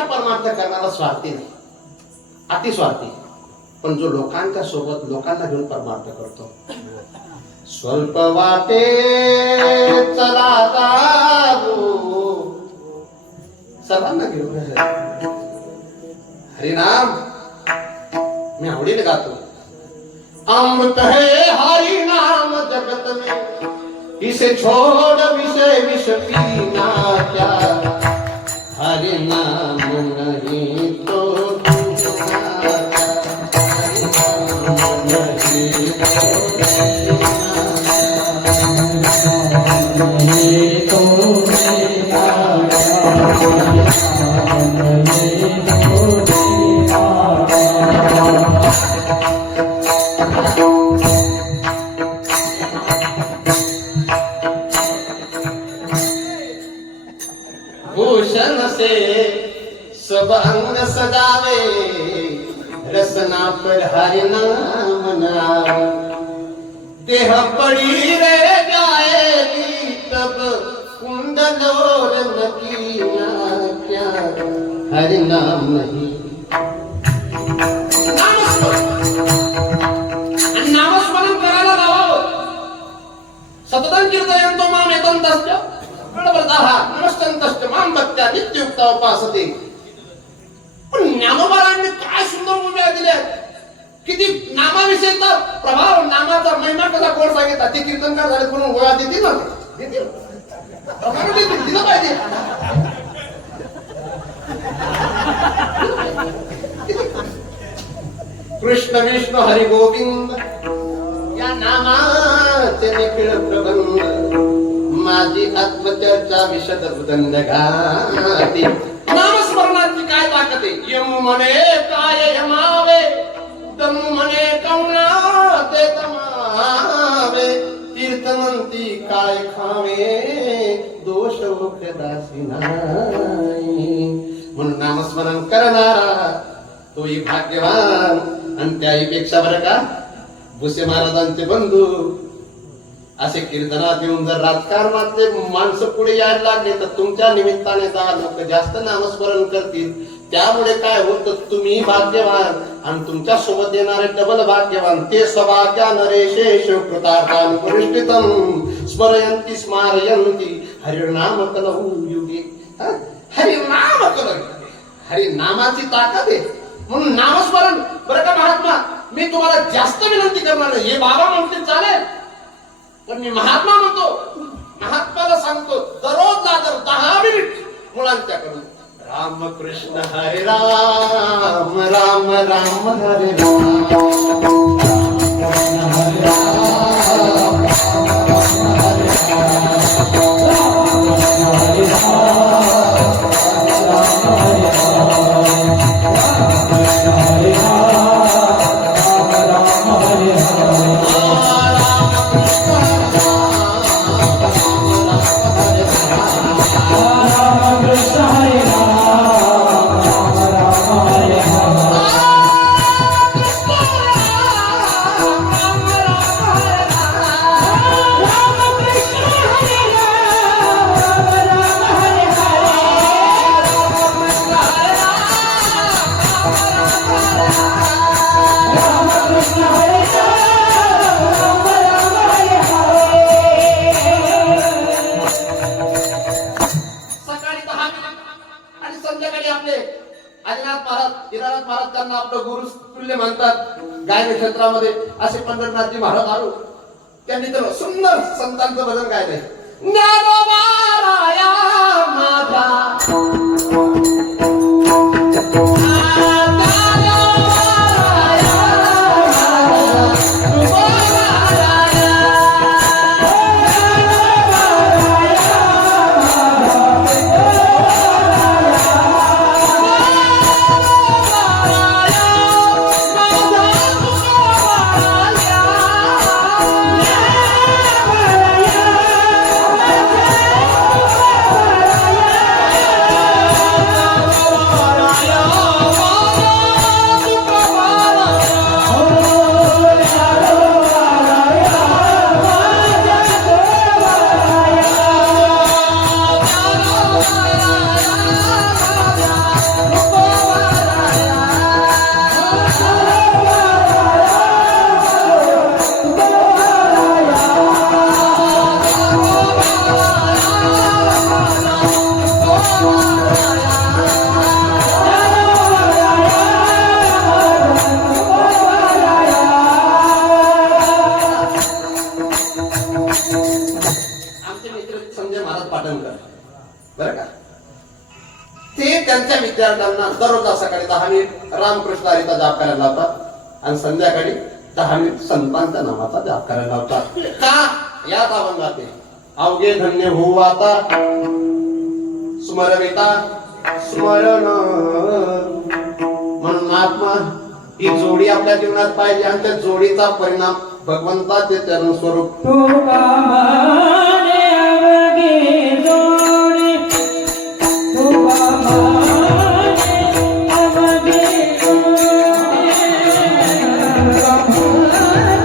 एकटा परमार्थ करणारा स्वार्थी नाही. अति स्वार्थी. पण जो लोकांच्या सोबत, लोकांना घेऊन परमार्थ करतो. स्वल्प वाटे चला सर्वांना घेऊन हरिनाम. मी आवडीने गातो. अमृत है हरि नाम जगत में. इसे छोड़ विषय विष पीना क्या हरि नाम नहीं तो दूसरा त्या भक्त्या नित्युक्ता उपासते पण ज्ञानोबारांनी काय सुंदर उभ्या दिल्या किती नामाविषयीचा प्रभाव नामाचा महिमा कसा कोण सांगितला? ते कीर्तनकार झाले म्हणून गोळा देतील ना? ते? दिलं पाहिजे. कृष्ण विष्णू हरिगोविंद या नामाचे निखिळ प्रबंध माझी आत्मचर्चा विशद बुदंड घाती नामस्मरणाची काय ताकद आहे? यम म्हणे काय यमावे? दम म्हणे कौना ते तमावे तीर्थमंती काय खावे? दोष मुख्य दासी नाही. म्हणून नामस्मरण करणारा तोही भाग्यवान. आणि त्याही पेक्षा बरं का? भुसे महाराजांचे बंधू असे कीर्तनात येऊन जर राजकारणातले माणसं पुढे यायला लागले तर तुमच्या निमित्ताने दहा लोक जास्त नामस्मरण करतील. त्यामुळे काय होतं तुम्ही भाग्यवान आणि तुमच्यासोबत येणारे डबल भाग्यवान ते सभाग्या नरेशे कृतार्थान स्मरयंती स्मारयंती हरिनाम कलहू युगे. हरिनाम कलहू हरिनामाची ताकद आहे. म्हणून नामस्मरण. बरं का महात्मा मी तुम्हाला जास्त विनंती करणार हे बाबा म्हणते चालेल. पण मी महात्मा म्हणतो. महात्माला सांगतो दररोज दादर दहा मिनिट मुलांच्याकडून. राम कृष्ण हरे राम राम राम हरे राम. महाराजांना आपलं गुरु तुल्य म्हणतात. गायन क्षेत्रामध्ये असे पंढरनाथजी महाराज आलो. त्यांनी तर सुंदर संतांचं भजन गायलंय. ज्ञानोबा राया माझा. विद्यार्थ्यांना दररोज सकाळी दहा मिनिट रामकृष्ण हरीचा जाप करायला लावतात. आणि संध्याकाळी दहा मिनिट संतांच्या नावाचा जाप करायला लावतात. का? या अभंगात अवघे धन्य होऊ आता. स्मरविता स्मरण. म्हणून आत्मा ही जोडी आपल्या जीवनात पाहिजे आणि त्या जोडीचा परिणाम भगवंताचे चरण स्वरूप Oh,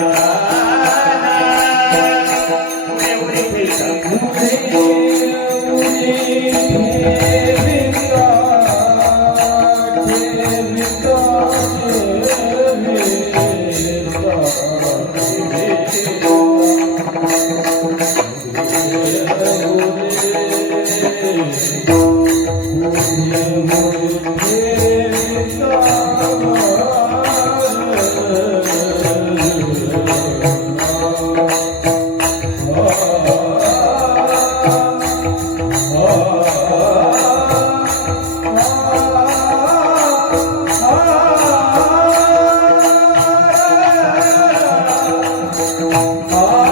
Bye. ही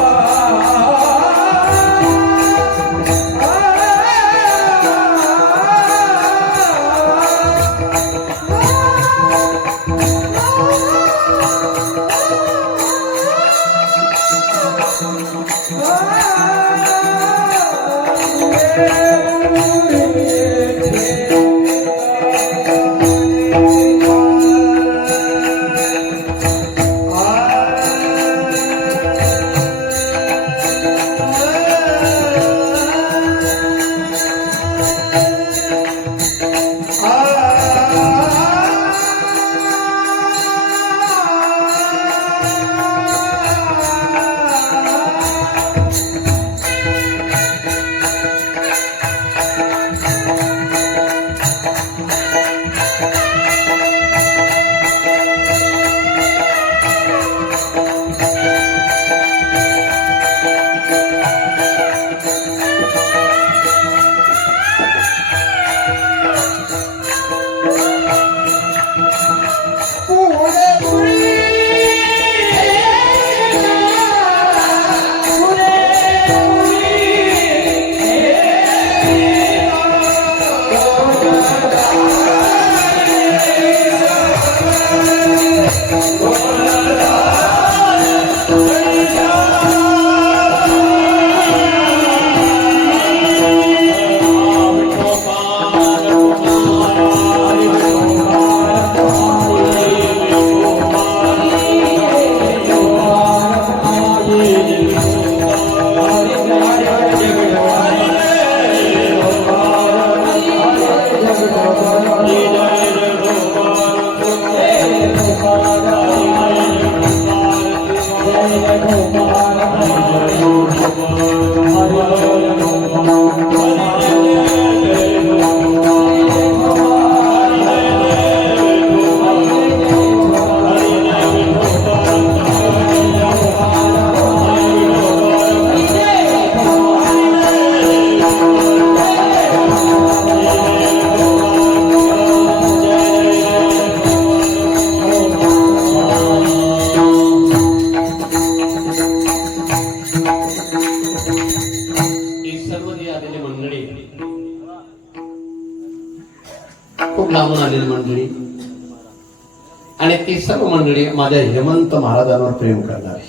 माझ्या हेमंत महाराजांवर प्रेम करणारी.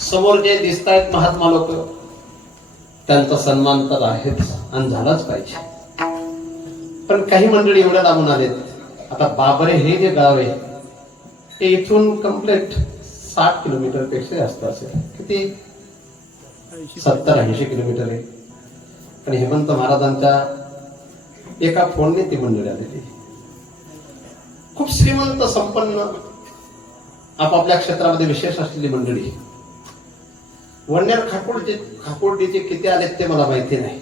समोर जे दिसत आहेत महात्मा लोक त्यांचा सन्मान तर आहेच आणि झालाच पाहिजे. पण काही मंडळी एवढ्या लांबून आलेत. आता बाबरे हे जे गाव आहे ते इथून कंप्लीट साठ किलोमीटरपेक्षा जास्त असेल किती? सत्तर ऐंशी किलोमीटर आहे. आणि हेमंत महाराजांच्या एका फोनने ती मंडळी आलेली खूप श्रीमंत संपन्न आपापल्या क्षेत्रामध्ये विशेष असलेली मंडळी. वडनेर खाकुर्डचे खाकुर्डीचे किती आलेत ते मला माहिती नाही.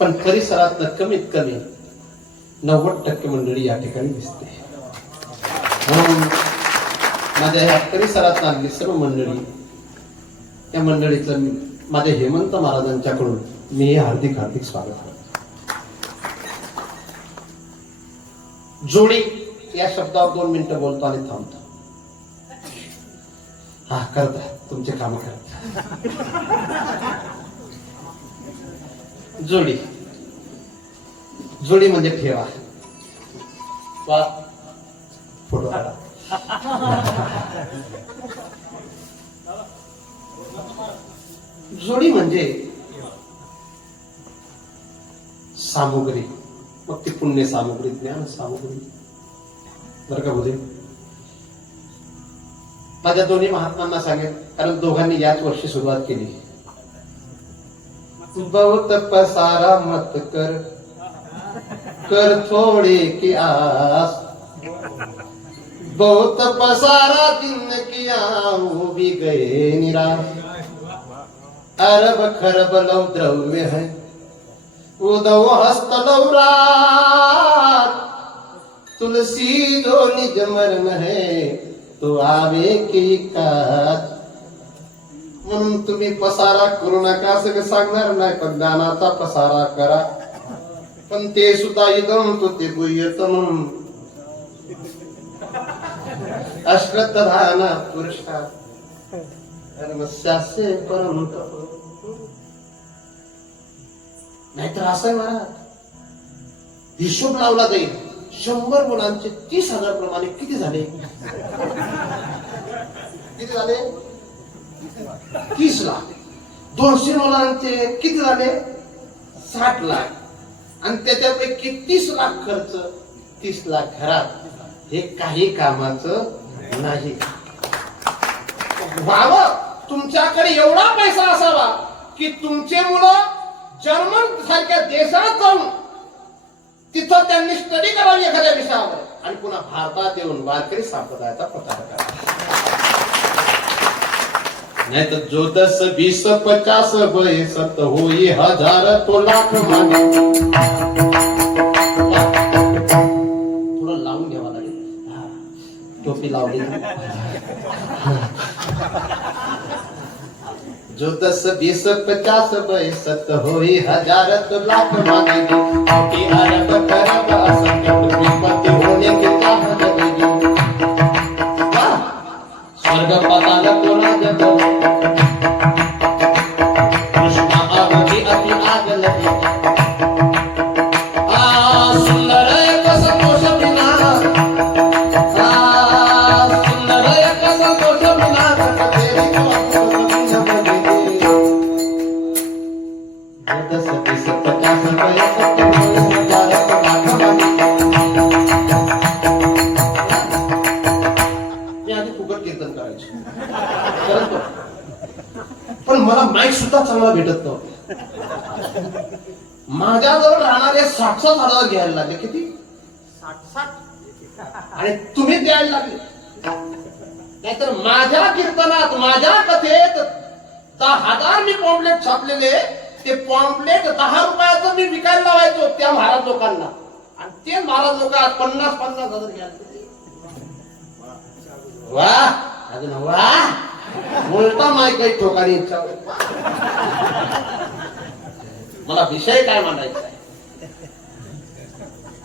पण परिसरात कमीत कमी नव्वद टक्के मंडळी या ठिकाणी दिसते. म्हणून माझ्या ह्या परिसरात आलेली सर्व मंडळी या मंडळीचं माझ्या हेमंत महाराजांच्याकडून मी हे हार्दिक हार्दिक स्वागत करतो. जोडी या शब्दावर दोन मिनिटं बोलतो आणि थांबतो. हा करता तुमचे काम करता जोडी. जोडी म्हणजे ठेवा. वा. फोटो काढा. जोडी म्हणजे सामुग्री. मग ती पुण्य सामुग्री ज्ञान सामुग्री. बरं का बुधे माझ्या दोन्ही महात्मांना सांगेल कारण दोघांनी याच वर्षी सुरुवात केली. बहुत पसारा मत कर. कर थोड़े की आस. बहुत पसारा दिन किया वो भी गए निराश. अरब खरब लव द्रव्य है. उदव हस्त लवरात तुलसी जो निज मरण है तो आवे की काच म्हणून तुम्ही पसारा करू नका असं सांगणार नाही पण ज्ञानाचा पसारा करा. पण ते सुद्धा इदम तो ते गुह्यतम अश्रद्धाना पुरुषा धर्मस्यास्य परम नाहीतर असं आहे महाराज हिशोब लावला जाईल. शंभर मुलांचे तीस हजार प्रमाणे किती झाले? किती झाले? तीस लाख. दोनशे मुलांचे किती झाले? साठ लाख. आणि त्याच्यापैकी तीस लाख खर्च तीस लाख घरात. हे काही कामाचं नाही. व्हावं तुमच्याकडे एवढा पैसा असावा की तुमचे मुलं जर्मन सारख्या देशात जाऊन तिथं त्यांनी स्टडी करावी एखाद्या विषयावर. आणि पुन्हा भारतात येऊन वारकरी संप्रदायाचा प्रचार करावा नाही तर जो दस वीस पचास बय सत होई हजार तो लाख मागे. थोडं लावून घ्यावा लागेल. टोपी लावली जो दस बीस पचास बैसत होई हजार तो लाख मागे। कोटी अरब करब असंख्य आणि तुम्ही द्यायला लागले. नाहीतर माझ्या कीर्तनात माझ्या कथेत दहा हजार मी पॉम्पलेट छापलेले ते पॉम्पलेट दहा रुपयाचं मी विकायला लावायचो त्या महाराज लोकांना. आणि ते महाराज लोक आज पन्नास पन्नास हजार घ्यायला वा अजून वा. बोलता माय काही ठोकाने इच्छा मला विषय काय मांडायचा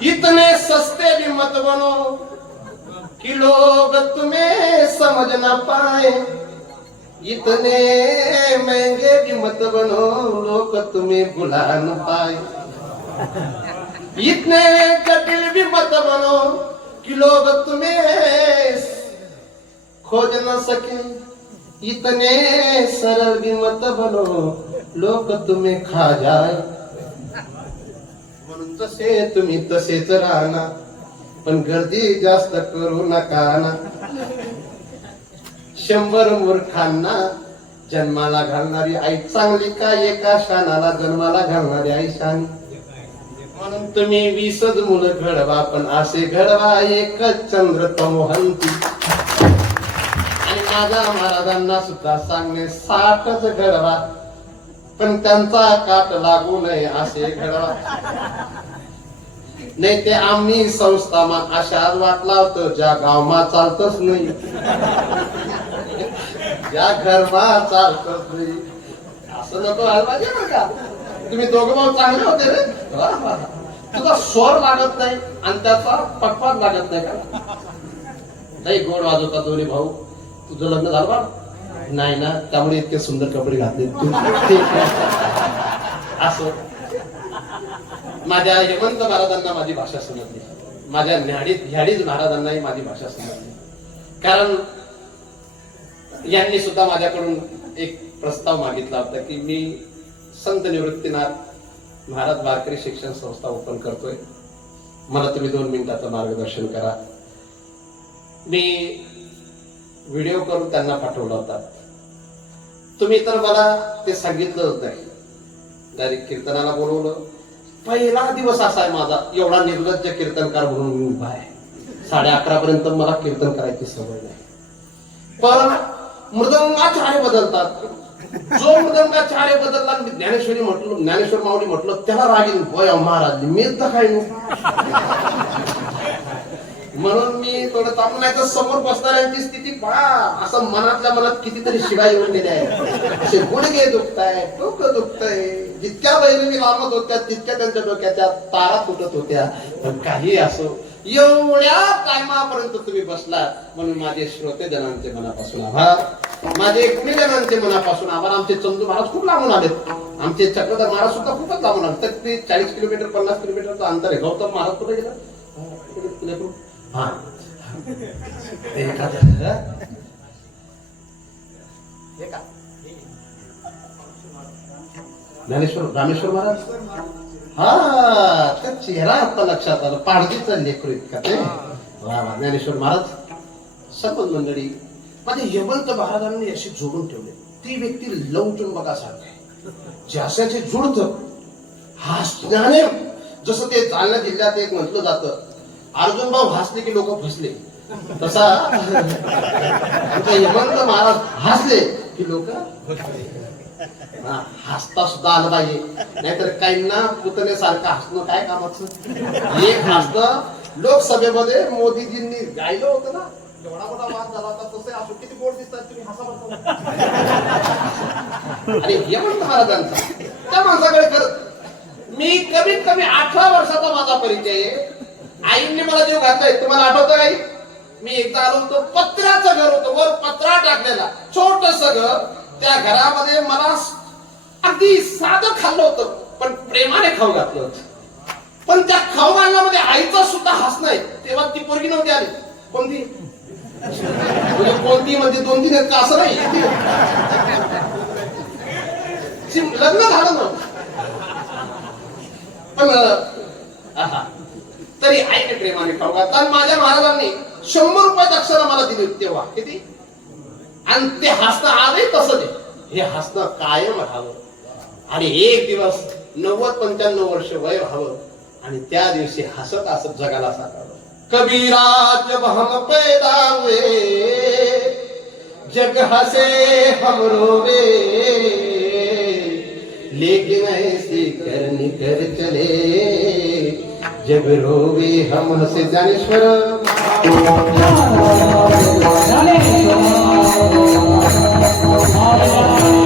इतने सस्ते भी मत बनो कि लोग तुम्हें समझ ना पाए। इतने महँगे भी मत बनो, लोग तुम्हें बुला न पाए। इतने जटिल भी मत बनो कि लोग तुम्हें खोज न सके। इतने सरल भी मत बनो, लोग तुम्ही खा जाय म्हणून जसे तुम्ही तसेच राहणार. पण गर्दी जास्त करू नका ना. शंभर मूर्खांना जन्माला घालणारी आई चांगली का? एका शानाला जन्माला घालणारी आई शान. म्हणून तुम्ही वीसच मुलं घडवा पण असे घडवा एकच चंद्र तमोहंती. आणि माझ्या महाराजांना सुद्धा सांगणे साठच घडवा. पण त्यांचा काट लागू नये असे घडवा. नाही ते आम्ही संस्थामा अशा वाट लावतो ज्या गावमा चालतच नाही. ज्या घरमा चालतच नाही. असं नको व्हायला पाहिजे बरं का? तुम्ही दोघं भाऊ चांगले होते रे. तुझा स्वर लागत नाही आणि त्याचा पटपाट लागत नाही का? नाही गोड वाजवता दोन्ही भाऊ. तुझं लग्न झालं बा नाही ना त्यामुळे इतके सुंदर कपडे घातले. तू असं. माझ्या हेमंत महाराजांना माझी भाषा समजली. माझ्या न्याडीत ह्याडीच महाराजांनाही माझी भाषा समजली. कारण यांनी सुद्धा माझ्याकडून एक प्रस्ताव मागितला होता की मी संत निवृत्तीनाथ महाराज वारकरी शिक्षण संस्था ओपन करतोय. मला तुम्ही दोन मिनिटाचं मार्गदर्शन करा. मी व्हिडिओ करून त्यांना पाठवला होता. तुम्ही तर मला ते सांगितलं नाही. डायरेक्ट कीर्तनाला बोलवलं. पहिला दिवस असा आहे माझा एवढा निर्लज्ज कीर्तनकार म्हणून मी उभा आहे. साडे अकरा पर्यंत मला कीर्तन करायची सवय नाही. पण मृदंगाचार्य बदलतात. जो मृदंगाचार्य बदलला मी ज्ञानेश्वरी म्हटलं ज्ञानेश्वर माऊली म्हटलं त्याला रागीन होय महाराज मी तर काय म्हणून मी थोडं थांबून नाही तर समोर बसणाऱ्यांची स्थिती पहा. असं मनातल्या मनात कितीतरी शिवाय येऊन गेले आहे असे गुडघे दुखताय डोकं दुखतंय. जितक्या बैलमी लांबत होत्या तितक्या त्यांच्या डोक्याच्या तारा तुटत होत्या. पण काही असो एवढ्या टायमापर्यंत तुम्ही बसला म्हणून माझे श्रोते जणांचे मनापासून आभार. माझे गुणीजनांचे मनापासून आभार. आमचे चंदू महाराज खूप लांबून आलेत. आमचे चक्रधर महाराज सुद्धा खूपच लांबून आले तर ते चाळीस किलोमीटर पन्नास किलोमीटरचं अंतर आहे. गौतम महाराज कुठे गेला? हा. ते एखादं, ज्ञानेश्वर रामेश्वर महाराज? हा त्या चेहरा आता लक्षात आलं. पाडजीचा लेकरू इतका ते. वा वा ज्ञानेश्वर महाराज. सर्व मंडळी माझे यवंत महाराजांनी अशी जोडून ठेवले. ती व्यक्ती लवचून बघा सारखे ज्याच्याचे जुळत ज्ञाने जसं ते जालना जिल्ह्यात एक म्हटलं जातं अर्जुन भाऊ हसले की लोक फसले. तसा आमचा महाराज हसले की लोक हसता सुद्धा आलं पाहिजे. नाहीतर काहींना पुतण्यासारखं हसणं काय कामाचं? एक हसत लोकसभेमध्ये मोदीजींनी गायलं होतं ना एवढा मोठा वाद झाला होता तसे असो किती गोड दिसतात तुम्ही हसा आणि महाराजांचा त्या माणसाकडे खरं मी कमीत कमी अठरा वर्षाचा माझा परिचय आहे. आईने मला जेव घातलाय. तुम्हाला आठवतं आई? मी एकदा आलो होतो पत्र्याचं घर होतं वर पत्रा टाकलेला. छोटस घर. त्या घरामध्ये मला अगदी साधं खाल्लं होतं पण प्रेमाने खाऊ घातलं होतं. पण त्या खाऊ घालण्यामध्ये आईचा सुद्धा हसणं आहे तेव्हा ती पोरगी नव्हती आली. कोणती? म्हणजे कोणती म्हणजे दोन तीन आहेत का? असं नाही. ती लग्न झालं ना पण आहा. तरी ऐक प्रेमाने खाऊ तर माझ्या महाराजांनी शंभर रुपये अक्षर मला दिली तेव्हा. किती? आणि ते हसणं आजही तसं दे हे हसणं कायम राहावं. आणि एक दिवस नव्वद पंच्याण्णव वर्ष वय व्हावं आणि त्या दिवशी हसत हसत जगाला सांगावं. कबीरा जब हम पैदा हुए जग हसे हम रोवे. लेकिन ऐसे कर निकर चले जब रोवे हम हसे ज्ञानेश्वर Hallelujah.